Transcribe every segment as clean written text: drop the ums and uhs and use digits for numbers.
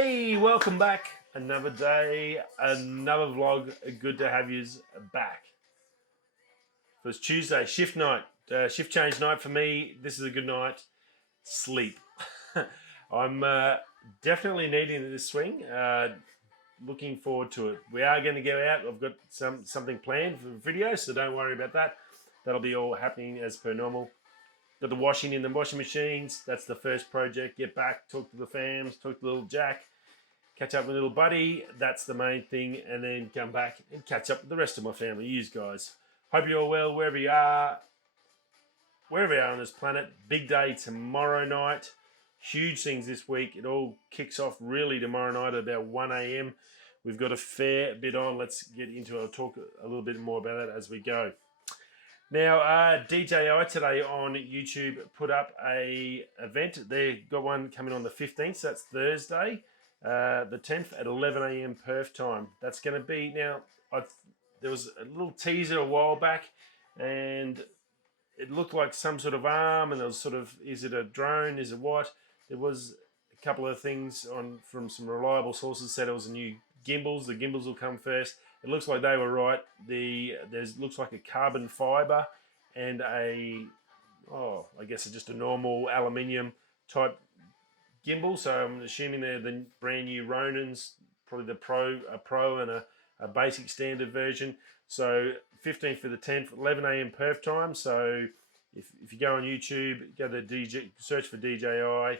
Hey, welcome back. Another day, another vlog. Good to have you back. So it's Tuesday, shift night, shift change night for me. This is a good night. Sleep. I'm definitely needing this swing. Looking forward to it. We are going to go out. I've got something planned for the video, so don't worry about that. That'll be all happening as per normal. Got the washing in the washing machines. That's the first project. Get back, talk to the fams, talk to little Jack, catch up with little buddy. That's the main thing. And then come back and catch up with the rest of my family, you guys. Hope you're all well, wherever you are on this planet. Big day tomorrow night. Huge things this week. It all kicks off really tomorrow night at about 1 a.m. We've got a fair bit on. Let's get into it. I'll talk a little bit more about it as we go. Now, DJI today on YouTube put up a event. They got one coming on the 15th, so that's Thursday, the 10th at 11 a.m. Perth time. That's going to be, now, there was a little teaser a while back, and it looked like some sort of arm, and there was sort of, is it a drone, is it what? There was a couple of things from some reliable sources said it was a new gimbals. The gimbals will come first. It looks like they were right. Looks like a carbon fiber and I guess it's just a normal aluminium type gimbal. So I'm assuming they're the brand new Ronins, probably the a Pro and a basic standard version. So 15th for the 10th, 11 a.m. Perth time. So if you go on YouTube, go to search for DJI,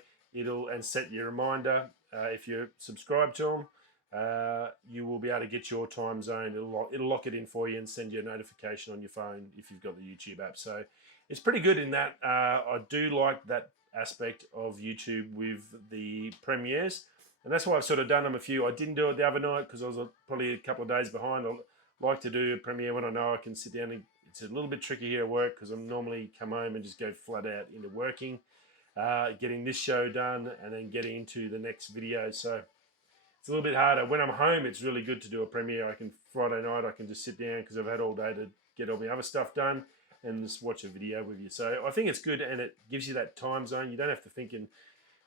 and set your reminder. If you're subscribed to them, you will be able to get your time zone. It'll lock it in for you and send you a notification on your phone if you've got the YouTube app. So it's pretty good in that. I do like that aspect of YouTube with the premieres, and that's why I've sort of done them a few. I didn't do it the other night because I was probably a couple of days behind. I like to do a premiere when I know I can sit down, and it's a little bit tricky here at work because I'm normally come home and just go flat out into working, getting this show done and then getting into the next video. So it's a little bit harder. When I'm home, it's really good to do a premiere. Friday night, I can just sit down because I've had all day to get all my other stuff done and just watch a video with you. So I think it's good, and it gives you that time zone. You don't have to think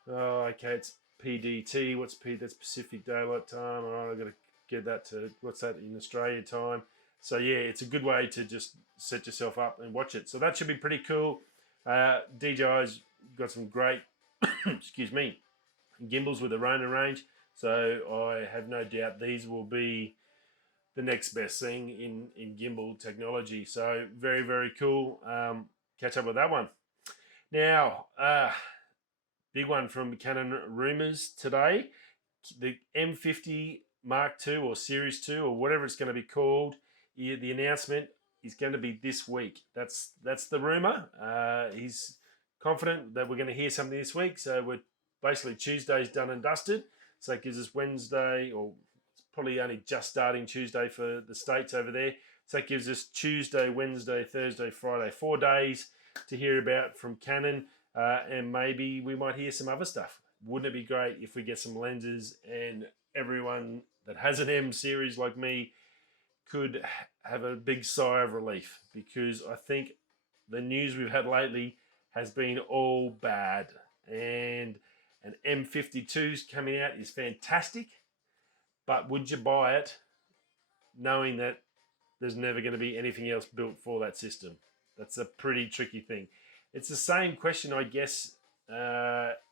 oh, okay, it's PDT. What's That's Pacific Daylight Time. All right, I've got to get that to, what's that in Australia time? So yeah, it's a good way to just set yourself up and watch it. So that should be pretty cool. DJI's got some great, excuse me, gimbals with the Ronin range. So I have no doubt these will be the next best thing in gimbal technology. So very, very cool. Catch up with that one. Now, big one from Canon rumours today. The M50 Mark II or Series 2 or whatever it's going to be called. The announcement is going to be this week. That's the rumour. He's confident that we're going to hear something this week. So we're basically Tuesday's done and dusted. So it gives us Wednesday, or it's probably only just starting Tuesday for the States over there. So it gives us Tuesday, Wednesday, Thursday, Friday, 4 days to hear about from Canon. And maybe we might hear some other stuff. Wouldn't it be great if we get some lenses and everyone that has an M series like me could have a big sigh of relief? Because I think the news we've had lately has been all bad. And an M50 II coming out is fantastic, but would you buy it knowing that there's never going to be anything else built for that system? That's a pretty tricky thing. It's the same question, I guess,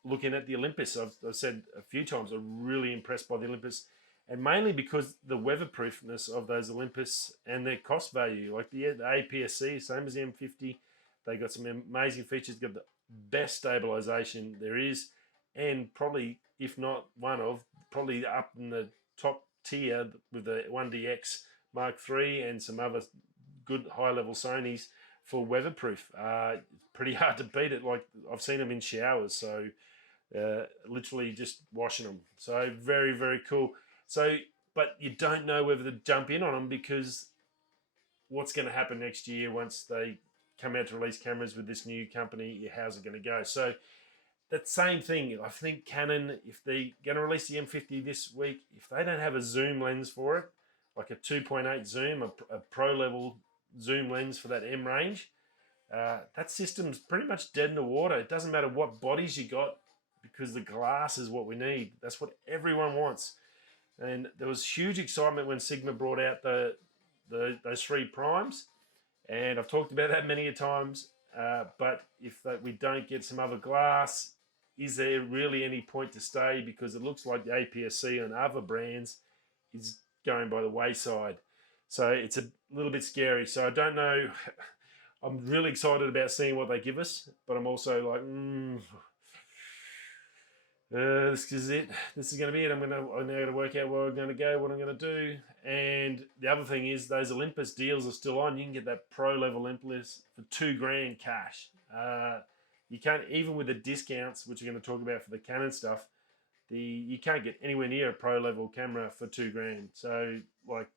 looking at the Olympus. I've said a few times I'm really impressed by the Olympus, and mainly because the weatherproofness of those Olympus and their cost value. Like the APS-C, same as the M50, they got some amazing features, got the best stabilization there is, and probably, if not one of, probably up in the top tier with the 1DX Mark III and some other good high-level Sonys for weatherproof. It's pretty hard to beat it. Like, I've seen them in showers, so literally just washing them. So very, very cool. So, but you don't know whether to jump in on them because what's going to happen next year once they come out to release cameras with this new company? How's it going to go? So that same thing, I think Canon, if they're going to release the M50 this week, if they don't have a zoom lens for it, like a 2.8 zoom, a pro level zoom lens for that M range, that system's pretty much dead in the water. It doesn't matter what bodies you got. because the glass is what we need. That's what everyone wants. And there was huge excitement when Sigma brought out those 3 primes. And I've talked about that many a times. But if we don't get some other glass, is there really any point to stay? Because it looks like the APS-C and other brands is going by the wayside. So it's a little bit scary. So I don't know. I'm really excited about seeing what they give us, but I'm also like, this is it. This is going to be it. I'm now going to work out where I'm going to go, what I'm going to do. And the other thing is those Olympus deals are still on. You can get that pro level Olympus for $2,000 cash. You can't, even with the discounts, which we're going to talk about for the Canon stuff, you can't get anywhere near a pro level camera for $2,000. So like,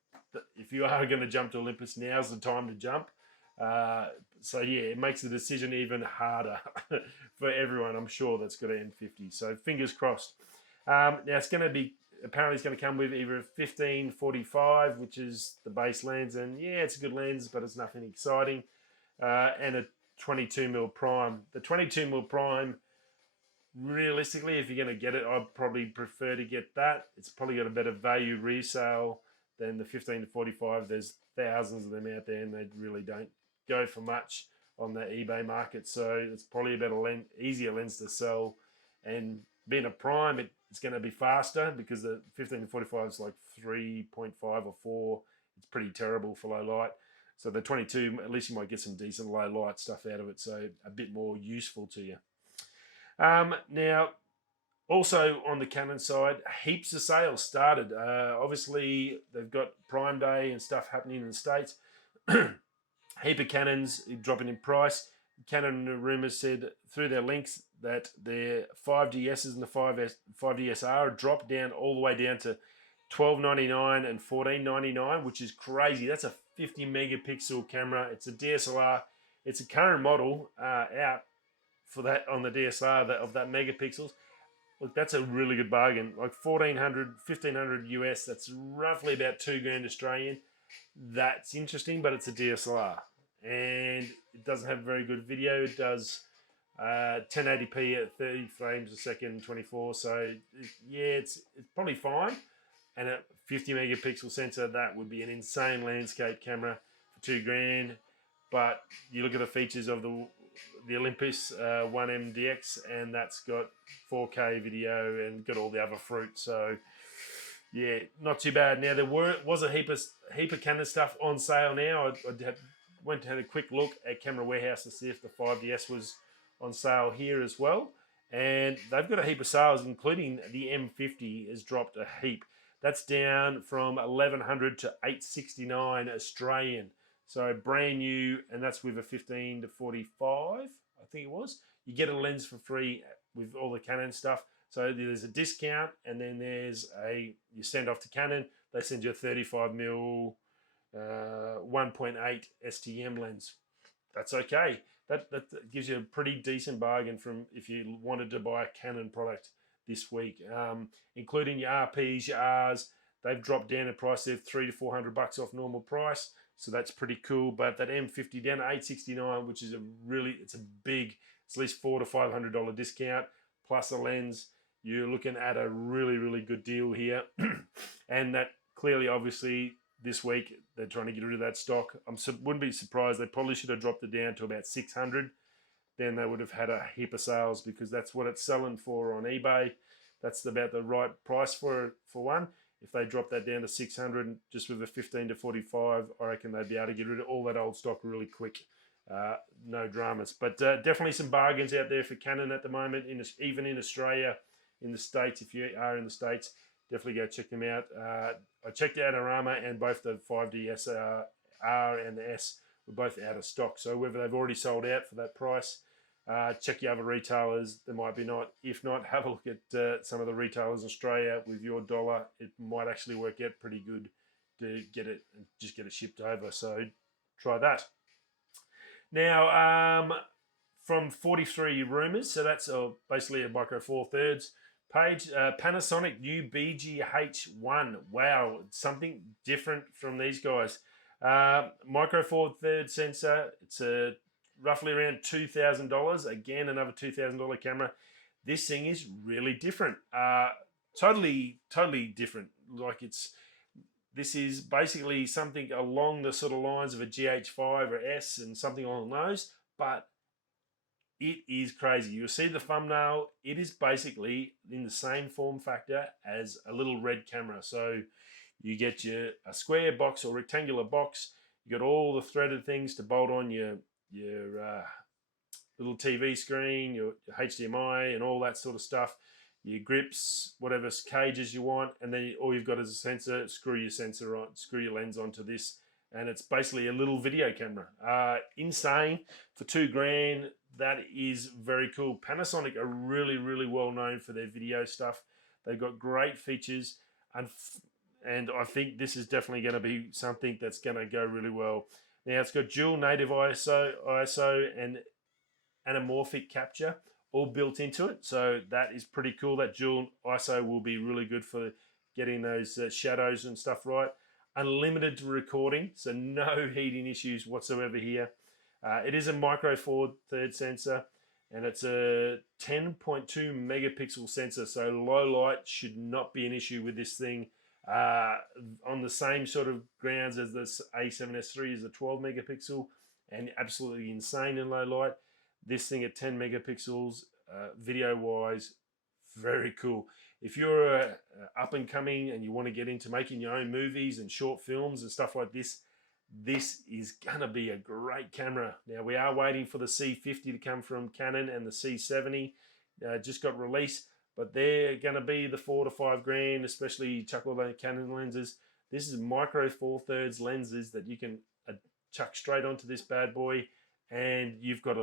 if you are going to jump to Olympus, now's the time to jump. So yeah, it makes the decision even harder for everyone, I'm sure, that's got an M50. So fingers crossed. Now it's going to be, apparently it's going to come with either a 15-45, which is the base lens, and yeah, it's a good lens, but it's nothing exciting, and a 22mm prime. The 22mm prime, realistically, if you're going to get it, I'd probably prefer to get that. It's probably got a better value resale than the 15-45. There's thousands of them out there, and they really don't go for much on the eBay market. So it's probably a better easier lens to sell. And being a prime, it's going to be faster because the 15-45 is like 3.5 or 4. It's pretty terrible for low light. So the 22, at least you might get some decent low light stuff out of it. So a bit more useful to you. Now, also on the Canon side, heaps of sales started. Obviously, they've got Prime Day and stuff happening in the States. Heap of Canons dropping in price. Canon rumours said through their links that their 5DSs and the 5DSR dropped down all the way down to $12.99 and $14.99, which is crazy. That's a 50 megapixel camera. It's a DSLR. It's a current model out for that on the DSLR of that megapixels. Look, that's a really good bargain. Like $1,500 US. That's roughly about $2,000 Australian. That's interesting, but it's a DSLR and it doesn't have very good video. It does 1080p at 30 frames a second, 24. So yeah, it's probably fine. And a 50 megapixel sensor, that would be an insane landscape camera for $2,000. But you look at the features of the Olympus 1MDX, and that's got 4K video and got all the other fruit. So yeah, not too bad. Now there was a heap of Canon stuff on sale. Now I went and had a quick look at Camera Warehouse to see if the 5DS was on sale here as well, and they've got a heap of sales, including the M50 has dropped a heap. That's down from 1,100 to 869 Australian. So brand new, and that's with a 15-45, I think it was. You get a lens for free with all the Canon stuff. So there's a discount, and then you send off to Canon, they send you a 35mm 1.8 STM lens. That's okay. That gives you a pretty decent bargain from if you wanted to buy a Canon product this week, including your RPs, your Rs. They've dropped down in price. They're $300 to $400 off normal price, so that's pretty cool. But that M50 down to $869, which is it's at least $400 to $500 discount plus a lens. You're looking at a really, really good deal here. And that clearly, obviously, this week they're trying to get rid of that stock. Wouldn't be surprised. They probably should have dropped it down to about 600. Then they would have had a heap of sales because that's what it's selling for on eBay. That's about the right price for one. If they drop that down to 600 just with a 15 to 45, I reckon they'd be able to get rid of all that old stock really quick. No dramas. But definitely some bargains out there for Canon at the moment, even in Australia, in the States. If you are in the States, definitely go check them out. I checked out Arama, and both the 5DS R and the S were both out of stock. So whether they've already sold out for that price, check your other retailers. There might be not. If not, have a look at some of the retailers in Australia with your dollar. It might actually work out pretty good to get it and just get it shipped over. So try that. Now, from 43 Rumours, so that's basically a Micro Four Thirds page. Panasonic new BGH1. Wow, something different from these guys. Micro Four Thirds sensor. It's roughly around $2,000. Again, another $2,000 camera. This thing is really different. Totally different. Like this is basically something along the sort of lines of a GH5 or S and something along those, but it is crazy. You'll see the thumbnail. It is basically in the same form factor as a little red camera. So you get a square box or rectangular box. You got all the threaded things to bolt on your little TV screen, your HDMI, and all that sort of stuff. Your grips, whatever cages you want, and then all you've got is a sensor. Screw your sensor on, screw your lens onto this, and it's basically a little video camera. Insane for $2,000. That is very cool. Panasonic are really well known for their video stuff. They've got great features, and I think this is definitely going to be something that's going to go really well. Now it's got dual native ISO and anamorphic capture all built into it, so that is pretty cool. That dual ISO will be really good for getting those shadows and stuff right. Unlimited recording, so no heating issues whatsoever here. It is a micro four third sensor, and it's a 10.2 megapixel sensor, so low light should not be an issue with this thing. On the same sort of grounds as this A7S III is a 12 megapixel and absolutely insane in low light. This thing at 10 megapixels, video wise, very cool. If you're up and coming and you want to get into making your own movies and short films and stuff like this, this is gonna be a great camera. Now we are waiting for the C50 to come from Canon, and the C70 just got released, but they're gonna be the $4 to $5,000, especially chuck all the Canon lenses. This is micro four thirds lenses that you can chuck straight onto this bad boy, and you've got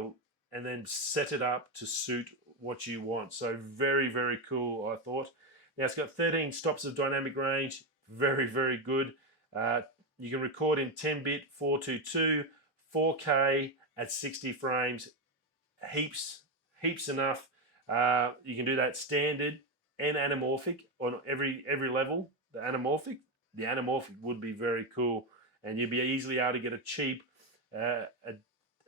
and then set it up to suit what you want. So very cool, I thought. Now it's got 13 stops of dynamic range, very good. You can record in 10-bit 422, 4K at 60 frames, heaps enough. You can do that standard and anamorphic on every level. The anamorphic would be very cool, and you'd be easily able to get a cheap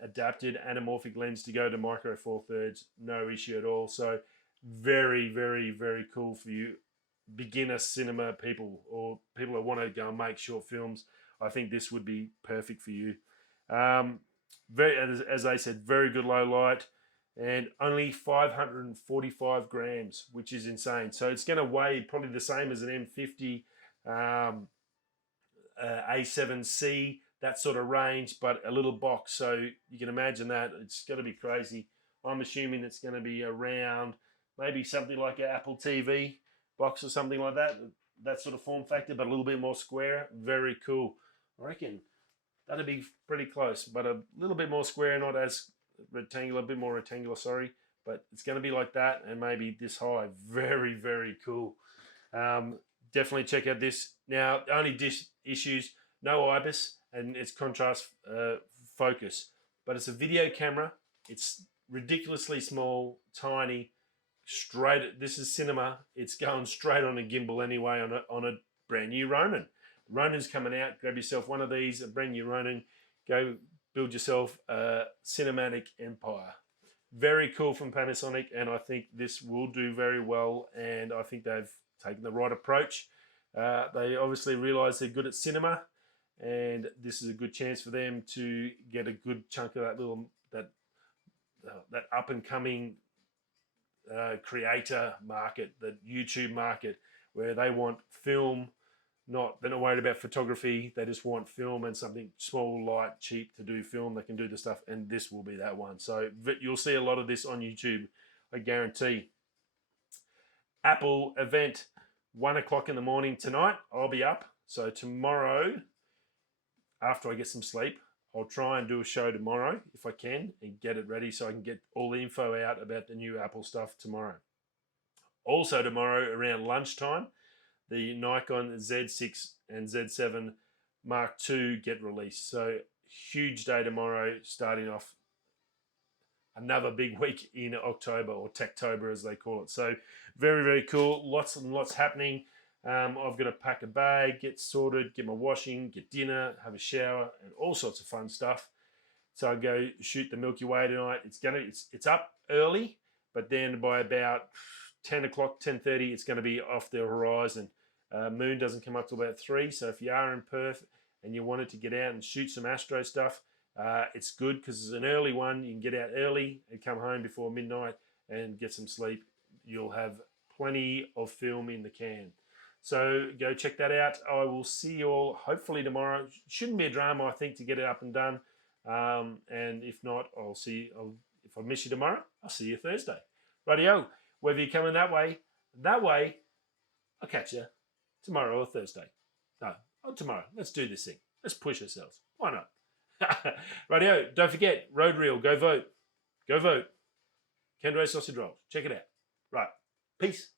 adapted anamorphic lens to go to micro four thirds, no issue at all. So very cool for you beginner cinema people or people that want to go and make short films. I think this would be perfect for you. As I said, very good low light, and only 545 grams, which is insane. So it's going to weigh probably the same as an M50 A7C, that sort of range, but a little box. So you can imagine that it's going to be crazy. I'm assuming it's going to be around maybe something like an Apple TV box or something like that. That sort of form factor, but a little bit more square. Very cool. I reckon that'd be pretty close, but a little bit more square, not as rectangular, a bit more rectangular, sorry. But it's going to be like that, and maybe this high. Very cool. Definitely check out this. Now, the only issues, no IBIS, and it's contrast focus. But it's a video camera. It's ridiculously small, tiny, straight. This is cinema. It's going straight on a gimbal anyway on a brand new Ronin. Ronin's coming out. Grab yourself one of these, a brand new Ronin. Go build yourself a cinematic empire. Very cool from Panasonic, and I think this will do very well, and I think they've taken the right approach. They obviously realise they're good at cinema, and this is a good chance for them to get a good chunk of that up and coming creator market, the YouTube market, where they want film. They're not worried about photography. They just want film and something small, light, cheap to do film. They can do the stuff, and this will be that one. So you'll see a lot of this on YouTube, I guarantee. Apple event, 1 o'clock in the morning tonight. I'll be up. So tomorrow, after I get some sleep, I'll try and do a show tomorrow if I can and get it ready so I can get all the info out about the new Apple stuff tomorrow. Also tomorrow around lunchtime, the Nikon Z6 and Z7 Mark II get released. So huge day tomorrow, starting off another big week in October, or Techtober as they call it. So very cool. Lots and lots happening. I've got to pack a bag, get sorted, get my washing, get dinner, have a shower, and all sorts of fun stuff. So I go shoot the Milky Way tonight. It's up early, but then by about 10 o'clock, 10:30, it's going to be off the horizon. Moon doesn't come up till about 3, so if you are in Perth and you wanted to get out and shoot some astro stuff, it's good because it's an early one. You can get out early and come home before midnight and get some sleep. You'll have plenty of film in the can. So go check that out. I will see you all hopefully tomorrow. Shouldn't be a drama, I think, to get it up and done. And if not, I'll see. If I miss you tomorrow, I'll see you Thursday. Rightio. Whether you're coming that way, I'll catch you tomorrow or Thursday. No, tomorrow. Let's do this thing. Let's push ourselves. Why not? Rightio. Don't forget, Road Reel. Go vote. Go vote. Kendra Sausage Rolls. Check it out. Right. Peace.